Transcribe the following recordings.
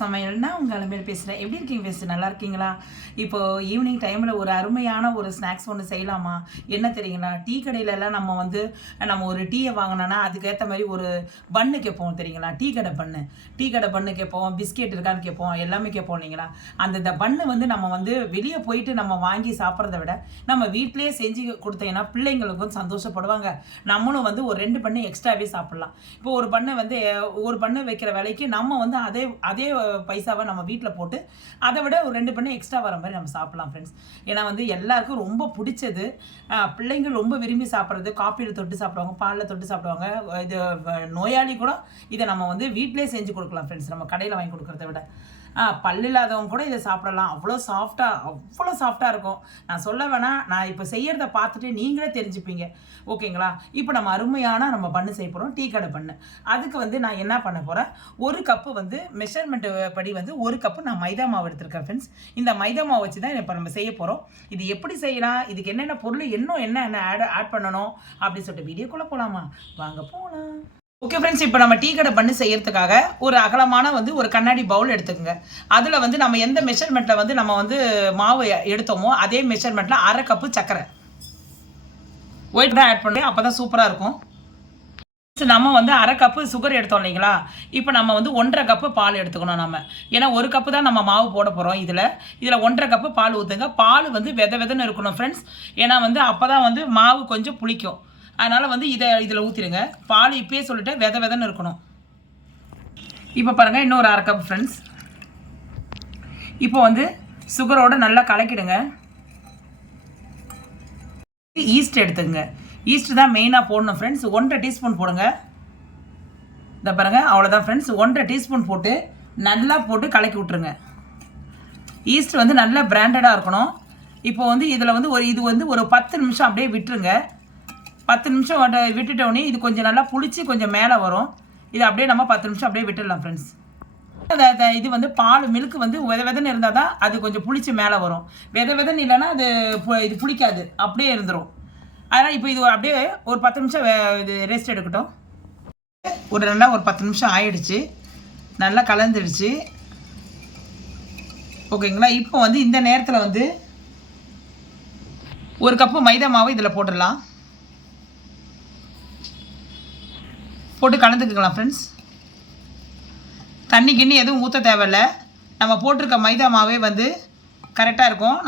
சமையல்னா உங்கள் அலமேல் பேசுகிறேன். எப்படி இருக்கீங்க நல்லா இருக்கீங்களா? இப்போது ஈவினிங் டைமில் ஒரு அருமையான ஒரு ஸ்நாக்ஸ் ஒன்று செய்யலாமா? என்ன தெரியுங்களா? டீ கடையிலலாம் நம்ம ஒரு டீயை வாங்கினோன்னா அதுக்கேற்ற மாதிரி ஒரு பன்னு கேட்போம் தெரியுங்களா? டீ கடை பன்னு கேட்போம், பிஸ்கெட் இருக்கான்னு கேட்போம், எல்லாமே கேட்போம் இல்லைங்களா? இந்த பன்னு நம்ம வெளியே போயிட்டு நம்ம வாங்கி சாப்பிட்றத விட நம்ம வீட்டிலேயே செஞ்சு கொடுத்தீங்கன்னா பிள்ளைங்களுக்கும் சந்தோஷப்படுவாங்க. நம்மளும் ஒரு 2 பன்னு எக்ஸ்ட்ராவே சாப்பிட்லாம். இப்போ ஒரு பன்னு வைக்கிற விலைக்கு நம்ம அதே அதே பைசாவை நம்ம வீட்டில் போட்டு அதை விட ஒரு 2 பண்ணி எக்ஸ்ட்ரா வர மாதிரி நம்ம சாப்பிடலாம் ஃப்ரெண்ட்ஸ். ஏன்னா எல்லாருக்கும் ரொம்ப பிடிச்சது, பிள்ளைங்க ரொம்ப விரும்பி சாப்பிட்றது, காஃபியில் தொட்டு சாப்பிடுவாங்க, பாலில் தொட்டு சாப்பிடுவாங்க. இது நோயாளி கூட இதை நம்ம வீட்டிலே செஞ்சு கொடுக்கலாம் ஃப்ரெண்ட்ஸ், நம்ம கடையில் வாங்கி கொடுக்குறத விட. பல் இல்லாதவங்க கூட இதை சாப்பிடலாம். அவ்வளோ சாஃப்டாக இருக்கும். நான் சொல்ல வேணாம், நான் இப்போ செய்யறத பார்த்துட்டு நீங்களே தெரிஞ்சுப்பீங்க. ஓகேங்களா? இப்போ நம்ம அருமையான பன்னு செய்ய போகிறோம், டீ கடை பன்னு. அதுக்கு நான் என்ன பண்ண போகிறேன், ஒரு கப்பு மெஷர்மெண்ட் படி 1 கப்பு நான் மைதா மாவு எடுத்திருக்கேன் ஃப்ரெண்ட்ஸ். இந்த மைதா மாவு வச்சு தான் இப்போ நம்ம செய்ய போகிறோம். இது எப்படி செய்யலாம், இதுக்கு என்னென்ன பொருள், என்ன ஆட் பண்ணணும் அப்படின்னு சொல்லிட்டு வீடியோக்குள்ளே போகலாமா? வாங்க போகலாம். ஓகே ஃப்ரெண்ட்ஸ், இப்போ நம்ம டீ கடை பண்ணி செய்யறதுக்காக ஒரு அகலமான ஒரு கண்ணாடி பவுல் எடுத்துக்கோங்க. அதில் நம்ம எந்த மெஷர்மெண்ட்டில் நம்ம மாவு எடுத்தோமோ அதே மெஷர்மெண்ட்டில் 1/2 கப்பு சர்க்கரை ஒயிட் தான் ஆட் பண்ணுறேன், அப்போ தான் சூப்பராக இருக்கும். நம்ம 1/2 கப்பு சுகர் எடுத்தோம் இல்லைங்களா? இப்போ நம்ம 1/2 கப்பு பால் எடுத்துக்கணும் நம்ம. ஏன்னா 1 கப்பு தான் நம்ம மாவு போட போகிறோம். இதில் 1/2 கப்பு பால் ஊற்றுங்க. பால் வெதன்னு இருக்கணும் ஃப்ரெண்ட்ஸ். ஏன்னா அப்போ தான் மாவு கொஞ்சம் புளிக்கும். அதனால் இதில் ஊற்றிடுங்க. பால் இப்பயே சொல்லிட்டு வெதன்னு இருக்கணும். இப்போ பாருங்கள், இன்னொரு 1/2 கப் ஃப்ரெண்ட்ஸ். இப்போ சுகரோடு நல்லா கலக்கிடுங்க. ஈஸ்ட் எடுத்துங்க. ஈஸ்ட் தான் மெயினாக போடணும் ஃப்ரெண்ட்ஸ். 1/2 டீஸ்பூன் போடுங்க. இந்த பாருங்கள், அவ்வளோதான் ஃப்ரெண்ட்ஸ். 1/2 டீஸ்பூன் போட்டு நல்லா போட்டு கலக்கி விட்ருங்க. ஈஸ்ட் நல்லா பிராண்டடாக இருக்கணும். இப்போ இதில் ஒரு 10 நிமிஷம் அப்படியே விட்டுருங்க. 10 நிமிஷம் விட்டுட்டோடனே இது கொஞ்சம் நல்லா புளிச்சு கொஞ்சம் மேலே வரும். இது அப்படியே நம்ம 10 நிமிஷம் அப்படியே விட்டுடலாம் ஃப்ரெண்ட்ஸ். இது பால் மில்க்கு வெதன்னு இருந்தால் தான் அது கொஞ்சம் புளிச்சு மேலே வரும். வெதன்னு இல்லைன்னா இது புளிக்காது, அப்படியே இருந்துடும். அதனால் இப்போ இது அப்படியே ஒரு 10 நிமிஷம் இது ரெஸ்ட் எடுக்கட்டும். நல்லா ஒரு 10 நிமிஷம் ஆயிடுச்சு, நல்லா கலந்துடுச்சு. ஓகேங்களா? இப்போ இந்த நேரத்தில் 1 கப்பு மைதா மாவு இதில் போட்டுடலாம். போட்டு கலந்துக்கலாம் ஃப்ரெண்ட்ஸ். தண்ணி கிண்ணி எதுவும் ஊற்ற தேவையில்லை. நம்ம போட்டிருக்க மைதா மாவே கரெக்டாக இருக்கும்.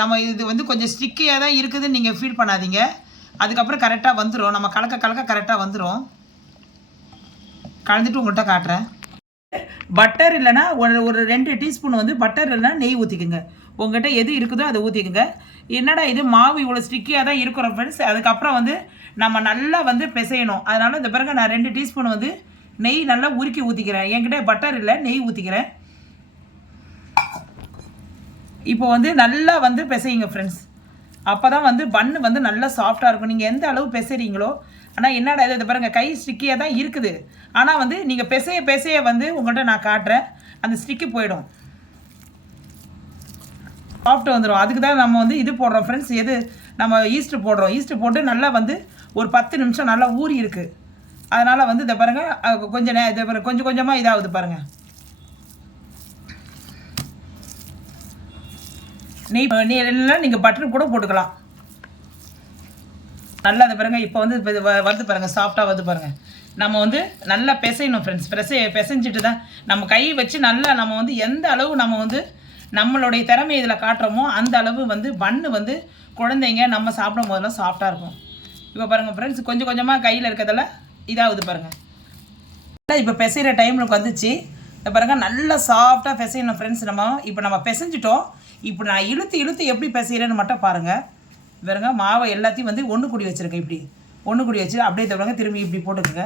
நம்ம இது கொஞ்சம் ஸ்டிக்கியாக தான் இருக்குதுன்னு நீங்கள் ஃபீல் பண்ணாதீங்க. அதுக்கப்புறம் கரெக்டாக வந்துடும். நம்ம கலக்க கரெக்டாக வந்துடும். கலந்துட்டு உங்கள்கிட்ட காட்டுறேன். பட்டர் இல்லைன்னா ஒரு 2 டீஸ்பூன் பட்டர் இல்லைன்னா நெய் ஊற்றிக்குங்க. உங்கள்கிட்ட எது இருக்குதோ அதை ஊற்றிக்குங்க. என்னடா இது மாவு இவ்வளோ ஸ்டிக்கியாக தான் இருக்கிறோம் ஃப்ரெண்ட்ஸ். அதுக்கப்புறம் நம்ம நல்லா பிசையணும். அதனால் இந்த பிறகு நான் 2 டீஸ்பூன் நெய் நல்லா உருக்கி ஊற்றிக்கிறேன். என்கிட்ட பட்டர் இல்லை, நெய் ஊற்றிக்கிறேன். இப்போ நல்லா பிசையுங்க ஃப்ரெண்ட்ஸ். அப்போ தான் பன்னு நல்லா சாஃப்டாக இருக்கும். நீங்கள் எந்த அளவு பிசைறீங்களோ. ஆனால் என்னடா இது பாருங்கள், கை ஸ்டிக்கியாக தான் இருக்குது. ஆனால் நீங்கள் பிசைய உங்கள்கிட்ட நான் காட்டுறேன், அந்த ஸ்டிக்கு போயிடும், சாஃப்ட் வந்துடும். அதுக்கு தான் நம்ம இது போடுறோம் ஃப்ரெண்ட்ஸ். எது நம்ம ஈஸ்ட் போடுறோம். ஈஸ்ட் போட்டு நல்லா ஒரு 10 நிமிஷம் நல்லா ஊறி இருக்குது. அதனால் இதை பாருங்கள், கொஞ்சம் கொஞ்சமாக இதாகுது பாருங்கள். நெய் இல்லைன்னா நீங்கள் பட்டர் கூட போட்டுக்கலாம். நல்லா அதை பாருங்கள். இப்போ வருது பாருங்கள், சாஃப்டாக வருது பாருங்கள். நம்ம நல்லா பிசையணும் ஃப்ரெண்ட்ஸ். பிசைஞ்சிட்டு தான் நம்ம கை வச்சு நல்லா நம்ம எந்த அளவு நம்ம நம்மளுடைய திறமை இதில் காட்டுறோமோ அந்த அளவு பன்னு குழந்தைங்க நம்ம சாப்பிடும் போதெல்லாம் சாஃப்டாக இருக்கும். இப்போ பாருங்கள் ஃப்ரெண்ட்ஸ், கொஞ்சம் கொஞ்சமாக கையில் இருக்கிறதெல்லாம் இதாகுது பாருங்கள். இப்போ பிசைகிற டைமுக்கு வந்துச்சு. இப்போ பாருங்கள், நல்லா சாஃப்டாக பிசையணும் ஃப்ரெண்ட்ஸ். நம்ம பிசைஞ்சிட்டோம். இப்போ நான் இழுத்து எப்படி பிசைகிறேன்னு மட்டும் பாருங்கள். பாருங்க, மாவை எல்லாத்தையும் ஒன்று கூடி வச்சுருக்கேன். இப்படி ஒன்று கூடி வச்சு அப்படியே தவிர திரும்பி இப்படி போட்டுக்கோங்க.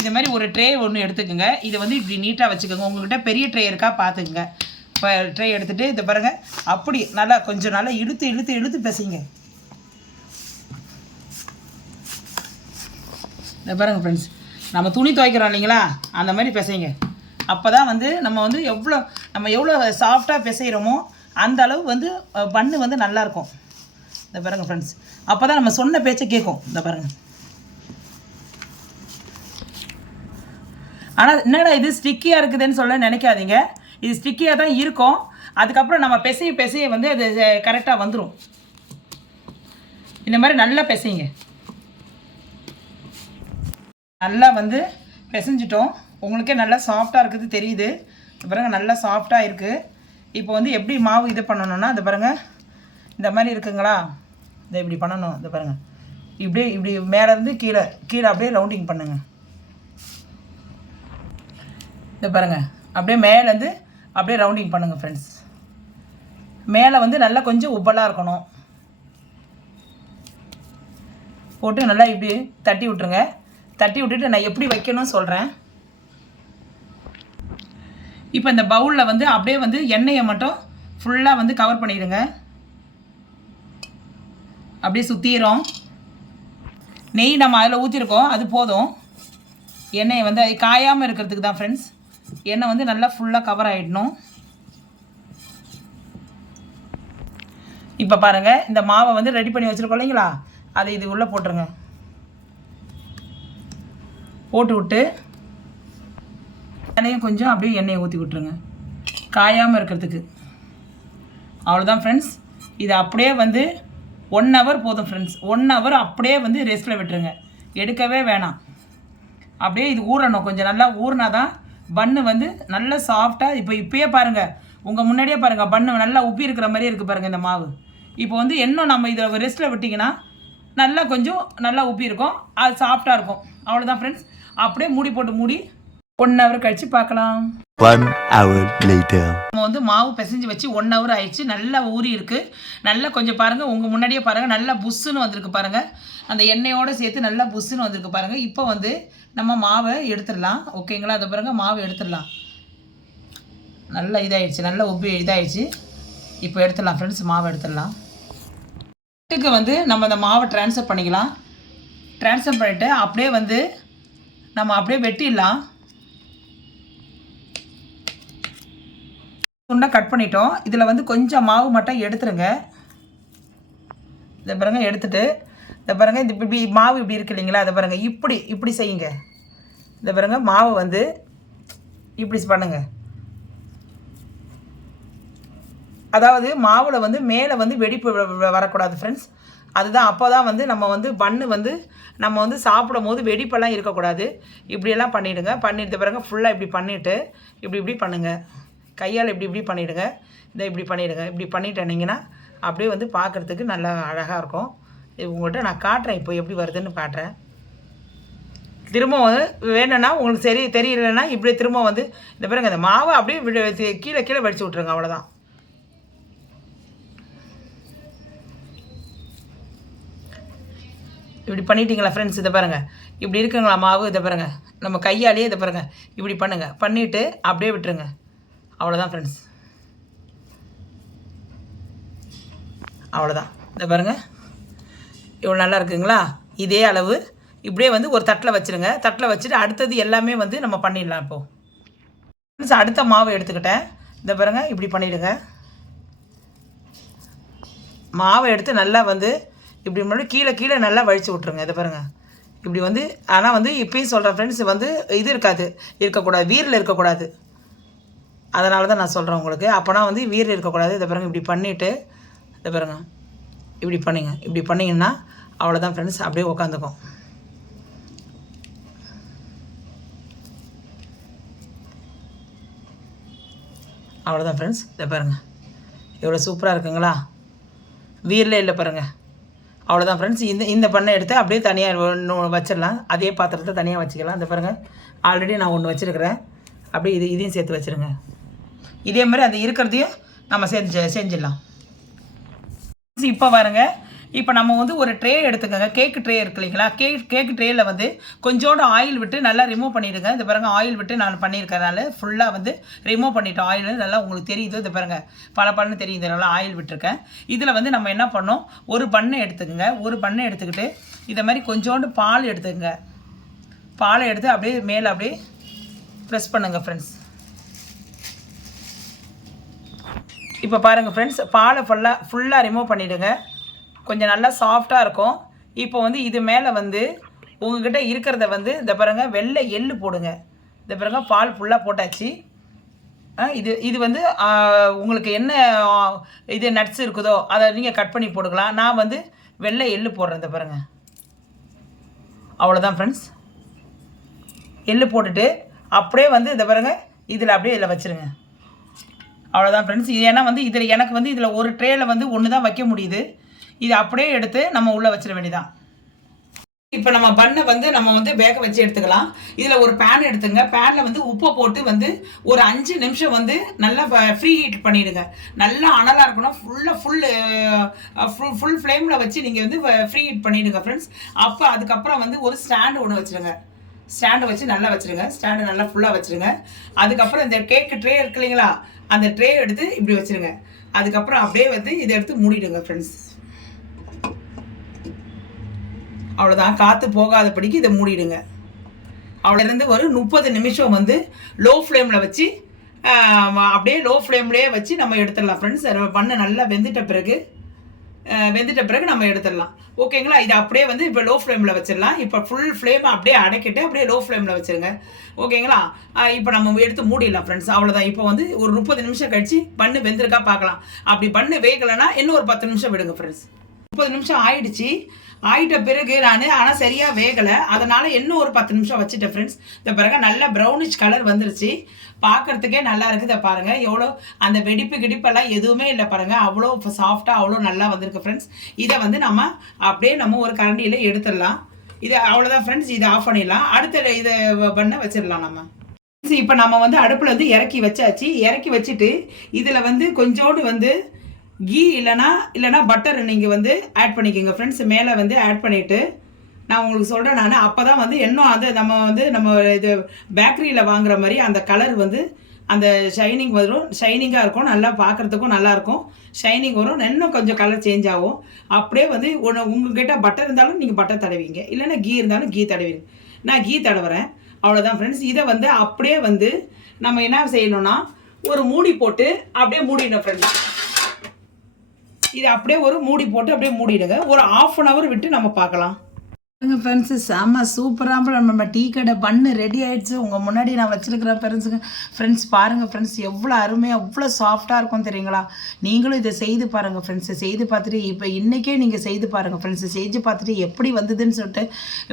இது மாதிரி ஒரு ட்ரே ஒன்று எடுத்துக்கோங்க. இதை இப்படி நீட்டாக வச்சுக்கோங்க. உங்கள்கிட்ட பெரிய ட்ரே இருக்கா பார்த்துக்குங்க. இப்போ ட்ரே எடுத்துகிட்டு இதை பாருங்கள், அப்படி நல்லா கொஞ்சம் நல்லா இழுத்து பிசைங்க. இதை பாருங்கள் ஃப்ரெண்ட்ஸ், நம்ம துணி துவைக்கிறோம் இல்லைங்களா, அந்த மாதிரி பிசைங்க. அப்போ தான் நம்ம எவ்வளோ சாஃப்டாக பிசைகிறோமோ அந்த அளவு பன்னு நல்லாயிருக்கும். இந்த பாருங்கள் ஃப்ரெண்ட்ஸ், அப்போ தான் நம்ம சொன்ன பேச்சை கேட்கும். இந்த பாருங்கள். ஆனால் என்னடா இது ஸ்டிக்கியாக இருக்குதுன்னு சொல்ல நினைக்காதீங்க. இது ஸ்டிக்கியாக தான் இருக்கும். அதுக்கப்புறம் நம்ம பிசைய வந்து அது கரெக்டாக வந்துடும். இந்த மாதிரி நல்லா பிசைங்க. நல்லா வந்து பிசைஞ்சிட்டோம். உங்களுக்கே நல்லா சாஃப்டாக இருக்குது தெரியுது. பாருங்கள் நல்லா சாஃப்டாக இருக்குது. இப்போ வந்து எப்படி மாவு இது பண்ணணும்னா இந்த பாருங்கள் இந்த மாதிரி இருக்குங்களா, இதை இப்படி பண்ணணும். இந்த பாருங்கள் இப்படி மேலேருந்து கீழே அப்படியே ரவுண்டிங் பண்ணுங்கள். இந்த பாருங்கள் அப்படியே மேலேருந்து அப்படியே ரவுண்டிங் பண்ணுங்கள் ஃப்ரெண்ட்ஸ். மேலே வந்து நல்லா கொஞ்சம் உப்பலாக இருக்கணும். போட்டு நல்லா இப்படி தட்டி விட்டுருங்க. தட்டி விட்டுட்டு நான் எப்படி வைக்கணும்னு சொல்கிறேன். இப்போ இந்த பவுலில் வந்து அப்படியே வந்து எண்ணெயை மட்டும் ஃபுல்லாக வந்து கவர் பண்ணிடுங்க. அப்படியே சுற்றிடும். நெய் நம்ம அதில் ஊற்றிருக்கோம், அது போதும். எண்ணெயை வந்து அது காயாமல் இருக்கிறதுக்கு தான் ஃப்ரெண்ட்ஸ். எண்ணெய் வந்து நல்லா ஃபுல்லாக கவர் ஆகிடணும். இப்போ பாருங்கள் இந்த மாவை வந்து ரெடி பண்ணி வச்சுருக்கோம் இல்லைங்களா, அதை இது உள்ளே போட்டுருங்க. போட்டு விட்டு எண்ணெயும் கொஞ்சம் அப்படியே எண்ணெயை ஊற்றி விட்டுருங்க காயாமல் இருக்கிறதுக்கு. அவ்வளோதான் ஃப்ரெண்ட்ஸ். இது அப்படியே வந்து 1 ஹவர் போதும் ஃப்ரெண்ட்ஸ். 1 ஹவர் அப்படியே வந்து ரெஸ்ட்டில் விட்டுருங்க, எடுக்கவே வேணாம். அப்படியே இது ஊறணும். கொஞ்சம் நல்லா ஊறினா தான் பன்னு வந்து நல்லா சாஃப்டாக. இப்போயே பாருங்கள், உங்கள் முன்னாடியே பாருங்கள், பன்னு நல்லா உப்பி இருக்கிற மாதிரியே இருக்குது பாருங்கள் இந்த மாவு. இப்போ வந்து இன்னும் நம்ம இதை ரெஸ்ட்டில் விட்டிங்கன்னா நல்லா கொஞ்சம் நல்லா உப்பி இருக்கும், அது சாஃப்டாக இருக்கும். அவ்வளோதான் ஃப்ரெண்ட்ஸ். அப்படியே மூடி போட்டு 1 ஹவர் கழித்து பார்க்கலாம். 1 hour later. நம்ம வந்து மாவு பிசைஞ்சு வச்சு 1 ஹவர் ஆயிடுச்சு. நல்லா ஊறி இருக்குது. நல்லா கொஞ்சம் பாருங்கள், உங்கள் முன்னாடியே பாருங்கள், நல்லா புஷ்ஷுன்னு வந்திருக்கு பாருங்கள். அந்த எண்ணெயோடு சேர்த்து நல்லா புஷ்ஷுன்னு வந்திருக்கு பாருங்கள். இப்போ வந்து நம்ம மாவை எடுத்துடலாம். ஓகேங்களா, அதை பாருங்கள் மாவை எடுத்துடலாம். நல்லா இதாகிடுச்சு, நல்லா உப்பி இதாகிடுச்சு. இப்போ எடுத்துடலாம் ஃப்ரெண்ட்ஸ், மாவை எடுத்துடலாம். வீட்டுக்கு வந்து நம்ம அந்த மாவை ட்ரான்ஸ்ஃபர் பண்ணிக்கலாம். ட்ரான்ஸ்ஃபர் பண்ணிவிட்டு அப்படியே வந்து நம்ம அப்படியே வெட்டிடலாம். துண்டாக கட் பண்ணிட்டோம். இதில் வந்து கொஞ்சம் மாவு மட்டும் எடுத்துருங்க. இதை பாருங்கள் எடுத்துகிட்டு இதை பாருங்கள், இந்த இப்படி மாவு இப்படி இருக்கு இல்லைங்களா, அதை பாருங்கள் இப்படி செய்யுங்க. இதை பாருங்கள் மாவு வந்து இப்படி பண்ணுங்கள். அதாவது மாவில் வந்து மேலே வந்து வெடிப்பு வரக்கூடாது ஃப்ரெண்ட்ஸ். அதுதான் அப்போ தான் வந்து நம்ம வந்து பன்னு வந்து நம்ம வந்து சாப்பிடும் போது வெடிப்பெல்லாம் இருக்கக்கூடாது. இப்படியெல்லாம் பண்ணிவிடுங்க. பண்ணிட்டு பாருங்க ஃபுல்லாக இப்படி பண்ணிவிட்டு இப்படி பண்ணுங்கள். கையால் இப்படி பண்ணிவிடுங்க. இதை இப்படி பண்ணிவிடுங்க. இப்படி பண்ணிட்டேனிங்கன்னா அப்படியே வந்து பார்க்குறதுக்கு நல்லா அழகாக இருக்கும். உங்கள்கிட்ட நான் காட்டுறேன், இப்போ எப்படி வருதுன்னு காட்டுறேன். திரும்ப வந்து வேணும்னா உங்களுக்கு சரி தெரியலைன்னா இப்படி திரும்ப வந்து இந்த பாருங்க இந்த மாவை அப்படியே கீழே வடித்து விட்ருங்க. அவ்வளோதான். இப்படி பண்ணிட்டீங்களா ஃப்ரெண்ட்ஸ்? இதை பாருங்கள் இப்படி இருக்குங்களா மாவு. இதை பாருங்கள் நம்ம கையாலேயே இதை பாருங்கள் இப்படி பண்ணுங்கள். பண்ணிவிட்டு அப்படியே விட்டுருங்க. அவ்வளோதான் ஃப்ரெண்ட்ஸ், அவ்வளோதான். இதை பாருங்கள் இவ்வளோ நல்லா இருக்குங்களா. இதே அளவு இப்படியே வந்து ஒரு தட்டில் வச்சுருங்க. தட்டில் வச்சுட்டு அடுத்தது எல்லாமே வந்து நம்ம பண்ணிடலாம். இப்போது ஃப்ரெண்ட்ஸ் அடுத்த மாவு எடுத்துக்கிட்டேன். இதை பாருங்கள் இப்படி பண்ணிவிடுங்க. மாவை எடுத்து நல்லா வந்து இப்படி முன்னாடி கீழே நல்லா வழித்து விட்ருங்க. இதை பாருங்கள் இப்படி வந்து. ஆனால் வந்து இப்போயும் சொல்கிறேன் ஃப்ரெண்ட்ஸ், வந்து இது இருக்கக்கூடாது, வீரில் இருக்கக்கூடாது. அதனால தான் நான் சொல்கிறேன் உங்களுக்கு. அப்போனா வந்து வீரில் இருக்கக்கூடாது. இதை பாருங்கள் இப்படி பண்ணிவிட்டு இதை பாருங்கள் இப்படி பண்ணிங்க. இப்படி பண்ணிங்கன்னா அவ்வளோதான் ஃப்ரெண்ட்ஸ், அப்படியே உட்காந்துக்கும். அவ்வளோதான் ஃப்ரெண்ட்ஸ். இதை பாருங்கள் எவ்வளோ சூப்பராக இருக்குங்களா. வீரில் இல்லை பாருங்கள். அவ்வளோதான் ஃப்ரெண்ட்ஸ். இந்த பண்ணை எடுத்து அப்படியே தனியாக வச்சிடலாம். அதே பாத்திரத்தை தனியாக வச்சுக்கலாம். இந்த பாருங்கள் ஆல்ரெடி நான் ஒன்று வச்சுருக்கிறேன். அப்படியே இதையும் சேர்த்து வச்சுருங்க. இதே மாதிரி அந்த இருக்கிறதையும் நம்ம செஞ்சிடலாம். இப்போ பாருங்க, இப்போ நம்ம வந்து ஒரு ட்ரே எடுத்துக்கோங்க. கேக்கு ட்ரே இருக்கு இல்லைங்களா, கேக்கு ட்ரேயில் வந்து கொஞ்சோண்டு ஆயில் விட்டு நல்லா ரிமூவ் பண்ணிவிடுங்க. இந்த பாருங்கள் ஆயில் விட்டு நான் பண்ணியிருக்கறனால ஃபுல்லாக வந்து ரிமூவ் பண்ணிட்டோம். ஆயில் நல்லா உங்களுக்கு தெரியுது. இந்த பாருங்கள் பல தெரியுது, நல்லா ஆயில் விட்டுருக்கேன். இதில் வந்து நம்ம என்ன பண்ணோம், ஒரு பண்ணை எடுத்துக்கோங்க. ஒரு பண்ணை எடுத்துக்கிட்டு இதை மாதிரி கொஞ்சோண்டு பால் எடுத்துக்கோங்க. பாலை எடுத்து அப்படியே மேலே அப்படியே ப்ரெஸ் பண்ணுங்கள் ஃப்ரெண்ட்ஸ். இப்போ பாருங்கள் ஃப்ரெண்ட்ஸ், பாலை ஃபுல்லாக ரிமூவ் பண்ணிவிடுங்க. கொஞ்சம் நல்லா சாஃப்டாக இருக்கும். இப்போ வந்து இது மேலே வந்து உங்கள்கிட்ட இருக்கிறத வந்து இந்த பாருங்கள் வெள்ளை எள்ளு போடுங்க. இந்த பாருங்கள் பால் ஃபுல்லாக போட்டாச்சு. இது வந்து உங்களுக்கு என்ன இது நட்ஸ் இருக்குதோ அதை நீங்கள் கட் பண்ணி போட்டுக்கலாம். நான் வந்து வெள்ளை எள்ளு போடுறேன். இந்த பாருங்கள், அவ்வளோதான் ஃப்ரெண்ட்ஸ். எள்ளு போட்டுட்டு அப்படியே வந்து இதை பாருங்கள், இதில் அப்படியே இதில் வச்சுருங்க. அவ்வளோதான் ஃப்ரெண்ட்ஸ். இது ஏன்னா வந்து இதில் எனக்கு வந்து இதில் ஒரு ட்ரேயில் வந்து ஒன்று தான் வைக்க முடியுது. இது அப்படியே எடுத்து நம்ம உள்ளே வச்சிட வேண்டியதான். இப்போ நம்ம பண்ணை வந்து நம்ம வந்து வேக வச்சு எடுத்துக்கலாம். இதில் ஒரு பேன் எடுத்துங்க. பேனில் வந்து உப்பை போட்டு வந்து ஒரு 5 நிமிஷம் வந்து நல்லா ஃப்ரீ ஹீட் பண்ணிவிடுங்க. நல்லா அனலாக இருக்கணும். ஃபுல் ஃப்ளேமில் வச்சு நீங்கள் வந்து ஃப்ரீ ஹீட் பண்ணிவிடுங்க ஃப்ரெண்ட்ஸ். அப்போ அதுக்கப்புறம் வந்து ஒரு ஸ்டாண்டு ஒன்று வச்சுருங்க. ஸ்டாண்டு வச்சு நல்லா வச்சுருங்க. ஸ்டாண்டு நல்லா ஃபுல்லாக வச்சுருங்க. அதுக்கப்புறம் இந்த கேக்கு ட்ரே இருக்கு இல்லைங்களா, அந்த ட்ரே எடுத்து இப்படி வச்சுருங்க. அதுக்கப்புறம் அப்படியே வந்து இதை எடுத்து மூடிடுங்க ஃப்ரெண்ட்ஸ். அவ்வளோதான், காற்று போகாதபடிக்கு இதை மூடிடுங்க. அவ்வளோலேருந்து ஒரு 30 நிமிஷம் வந்து லோ ஃப்ளேமில் வச்சு அப்படியே லோ ஃப்ளேம்லேயே வச்சு நம்ம எடுத்துடலாம் ஃப்ரெண்ட்ஸ். பண்ணை நல்லா வெந்துட்ட பிறகு நம்ம எடுத்துடலாம். ஓகேங்களா? இது அப்படியே வந்து இப்போ லோ ஃப்ளேமில் வச்சிடலாம். இப்போ ஃபுல் ஃப்ளேமை அப்படியே அடைக்கிட்டு அப்படியே லோ ஃப்ளேமில் வச்சுருங்க. ஓகேங்களா? இப்போ நம்ம எடுத்து மூடிடலாம் ஃப்ரெண்ட்ஸ். அவ்வளோதான். இப்போ வந்து ஒரு 30 நிமிஷம் கழிச்சு பண்ணு வெந்திருக்கா பார்க்கலாம். அப்படி பண்ணு வேகலைன்னா இன்னும் ஒரு 10 நிமிஷம் விடுங்க ஃப்ரெண்ட்ஸ். 30 நிமிஷம் ஆயிட்ட பிறகு ஆனால் சரியாக வேகலை, அதனால் இன்னும் ஒரு 10 நிமிஷம் வச்சுட்டேன் ஃப்ரெண்ட்ஸ். இந்த பிறகு நல்லா ப்ரௌனிஷ் கலர் வந்துருச்சு. பார்க்குறதுக்கே நல்லா இருக்குது. இதை பாருங்கள், எவ்வளோ அந்த வெடிப்பெல்லாம் எதுவுமே இல்லை பாருங்கள். அவ்வளோ சாஃப்டாக அவ்வளோ நல்லா வந்திருக்கு ஃப்ரெண்ட்ஸ். இதை வந்து அப்படியே நம்ம ஒரு கரண்டியில் எடுத்துடலாம். இது அவ்வளோதான் ஃப்ரெண்ட்ஸ். இதை ஆஃப் பண்ணிடலாம். அடுத்த இதை பண்ண வச்சிடலாம் நம்ம. இப்போ நம்ம வந்து அடுப்பில் வந்து இறக்கி வச்சாச்சு. இறக்கி வச்சுட்டு இதில் வந்து கொஞ்சோண்டு வந்து கீ இல்லைனா பட்டர் நீங்கள் வந்து ஆட் பண்ணிக்கோங்க ஃப்ரெண்ட்ஸ். மேலே வந்து ஆட் பண்ணிவிட்டு நான் உங்களுக்கு சொல்கிறேன். நான் அப்போ தான் வந்து இன்னும் அது நம்ம இது பேக்கரியில் வாங்குற மாதிரி அந்த கலர் வந்து அந்த ஷைனிங் வரும். ஷைனிங்காக இருக்கும், நல்லா பார்க்குறதுக்கும் நல்லாயிருக்கும். ஷைனிங் வரும், இன்னும் கொஞ்சம் கலர் சேஞ்ச் ஆகும். அப்படியே வந்து உங்கள்கிட்ட பட்டர் இருந்தாலும் நீங்கள் பட்டர் தடவிங்க, இல்லைன்னா கீ இருந்தாலும் கீ தடவிங்க. நான் கீ தடவுறேன். அவ்வளோதான் ஃப்ரெண்ட்ஸ். இதை வந்து அப்படியே வந்து நம்ம என்ன செய்யணும்னா ஒரு மூடி போட்டு அப்படியே மூடிடணும் ஃப்ரெண்ட்ஸ். இது அப்படியே ஒரு மூடி போட்டு அப்படியே மூடிடுங்க. ஒரு 1/2 hour விட்டு நம்ம பார்க்கலாம். ஃப்ரெண்ட்ஸு செம்ம சூப்பராக நம்ம டீ கடை பண்ணு ரெடி ஆகிடுச்சு. உங்கள் முன்னாடி நான் வச்சுருக்கிறேன் ஃப்ரெண்ட்ஸ். பாருங்கள் ஃப்ரெண்ட்ஸ், எவ்வளோ அருமையாக எவ்வளோ சாஃப்டாக இருக்கும் தெரியுங்களா? நீங்களும் இதை செய்து பாருங்கள் ஃப்ரெண்ட்ஸு. செய்து பார்த்துட்டு இப்போ இன்றைக்கே நீங்கள் செய்து பாருங்கள் ஃப்ரெண்ட்ஸு. செஞ்சு பார்த்துட்டு எப்படி வந்ததுன்னு சொல்லிட்டு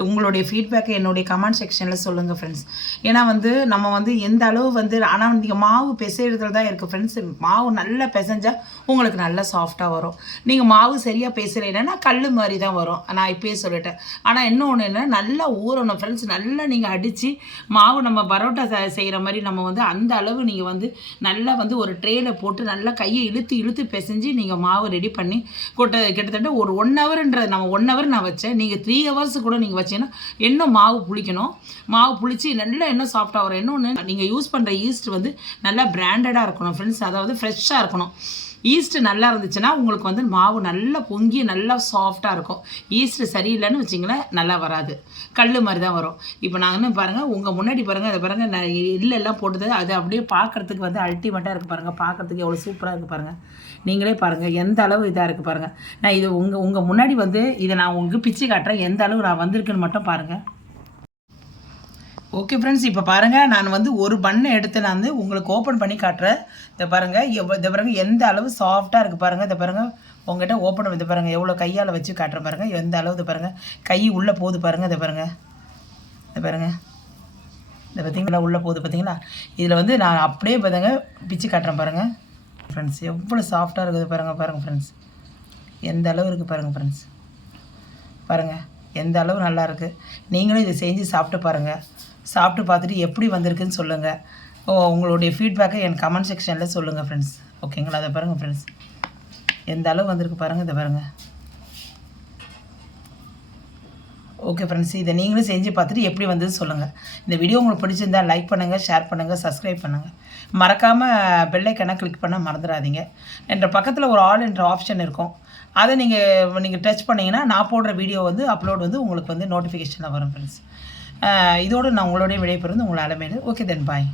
உங்களுடைய ஃபீட்பேக்கை என்னுடைய கமெண்ட் செக்ஷனில் சொல்லுங்கள் ஃப்ரெண்ட்ஸ். ஏன்னா வந்து நம்ம வந்து எந்த அளவு வந்து ஆனால் நீங்கள் மாவு பிசைறதுல தான் இருக்குது ஃப்ரெண்ட்ஸ். மாவு நல்லா பிசைஞ்சால் உங்களுக்கு நல்லா சாஃப்டாக வரும். நீங்கள் மாவு சரியாக பேசுகிறீங்கன்னா கல் மாதிரி தான் வரும். நான் இப்போயே சொல்லிட்டேன். ஆனால் இன்னொன்று என்ன, நல்லா ஊறணும் ஃப்ரெண்ட்ஸ். நல்லா நீங்கள் அடித்து மாவு நம்ம பரோட்டா செய்கிற மாதிரி நம்ம வந்து அந்த அளவு நீங்கள் வந்து நல்லா வந்து ஒரு ட்ரேயில் போட்டு நல்லா கையை இழுத்து பிசைஞ்சு நீங்கள் மாவு ரெடி பண்ணி கிட்டத்தட்ட ஒரு 1 hourன்றது நம்ம 1 hour நான் வச்சேன். நீங்கள் 3 hours கூட நீங்கள் வச்சீங்கன்னா இன்னும் மாவு புளிக்கணும். மாவு புளிச்சு நல்லா இன்னும் சாஃப்டாக வரும். இன்னொன்று, நீங்கள் யூஸ் பண்ணுற ஈஸ்ட் வந்து நல்லா பிராண்டடாக இருக்கணும் ஃப்ரெண்ட்ஸ். அதாவது ஃப்ரெஷ்ஷாக இருக்கணும். ஈஸ்ட்டு நல்லா இருந்துச்சுன்னா உங்களுக்கு வந்து மாவு நல்லா பொங்கி நல்லா சாஃப்டாக இருக்கும். ஈஸ்ட்டு சரியில்லைன்னு வச்சிங்களேன் நல்லா வராது, கல் மாதிரி தான் வரும். இப்போ நாங்கள் பாருங்கள், உங்கள் முன்னாடி பாருங்கள், அதை பாருங்கள், நான் எல்லாம் போட்டது அது அப்படியே பார்க்குறதுக்கு வந்து அல்டிமேட்டாக இருக்குது பாருங்கள். பார்க்குறதுக்கு எவ்வளோ சூப்பராக இருக்குது பாருங்கள். நீங்களே பாருங்கள் எந்த அளவு இதாக இருக்குது பாருங்கள். நான் இது உங்கள் முன்னாடி வந்து இதை நான் உங்களுக்கு பிச்சு காட்டுறேன், எந்த அளவு நான் வந்திருக்குன்னு மட்டும் பாருங்கள். ஓகே ஃப்ரெண்ட்ஸ், இப்போ பாருங்கள், நான் வந்து ஒரு பண்ணை எடுத்து நான் வந்து உங்களுக்கு ஓப்பன் பண்ணி காட்டுறேன். இதை பாருங்கள், இதை பாருங்கள் எந்த அளவு சாஃப்டாக இருக்குது பாருங்கள். இதை பாருங்கள், உங்கள்கிட்ட ஓப்பன் பண்ணி பாருங்கள், எவ்வளோ கையால் வச்சு காட்டுறேன் பாருங்கள். எந்த அளவு இதை பாருங்கள், கை உள்ளே போகுது பாருங்கள். இதை பாருங்கள், இதை பாருங்கள், இதை பார்த்தீங்களா உள்ளே போகுது பார்த்தீங்களா? இதில் வந்து நான் அப்படியே பாருங்க பிச்சு காட்டுறேன் பாருங்கள் ஃப்ரெண்ட்ஸ். எவ்வளோ சாஃப்டாக இருக்குது பாருங்கள் ஃப்ரெண்ட்ஸ். எந்த அளவு இருக்குது பாருங்கள் ஃப்ரெண்ட்ஸ். பாருங்கள் எந்த அளவு நல்லா இருக்குது. நீங்களும் இதை செஞ்சு சாப்பிட்டு பாருங்கள். சாப்பிட்டு பார்த்துட்டு எப்படி வந்திருக்குன்னு சொல்லுங்கள். உங்களுடைய ஃபீட்பேக்கை என் கமெண்ட் செக்ஷனில் சொல்லுங்கள் ஃப்ரெண்ட்ஸ். ஓகேங்களா? அதை பாருங்கள் ஃப்ரெண்ட்ஸ், எந்த அளவு வந்திருக்கு பாருங்கள். இதை பாருங்கள். ஓகே ஃப்ரெண்ட்ஸ், இதை நீங்களும் செஞ்சு பார்த்துட்டு எப்படி வந்தது சொல்லுங்கள். இந்த வீடியோ உங்களுக்கு பிடிச்சிருந்தால் லைக் பண்ணுங்கள், ஷேர் பண்ணுங்கள், சப்ஸ்கிரைப் பண்ணுங்கள். மறக்காமல் பெல் ஐக்கானை கிளிக் பண்ண மறந்துடாதீங்க. என்ற பக்கத்தில் ஒரு ஆல் என்ற ஆப்ஷன் இருக்கும். அதை நீங்கள் டச் பண்ணிங்கன்னா நான் போடுற வீடியோ வந்து அப்லோட் வந்து உங்களுக்கு வந்து நோட்டிஃபிகேஷனில் வரும் ஃப்ரெண்ட்ஸ். இதோடு நான் உங்களுடைய விடைபெறுவது உங்கள் அலமேலு. ஓகே தென் பாய்.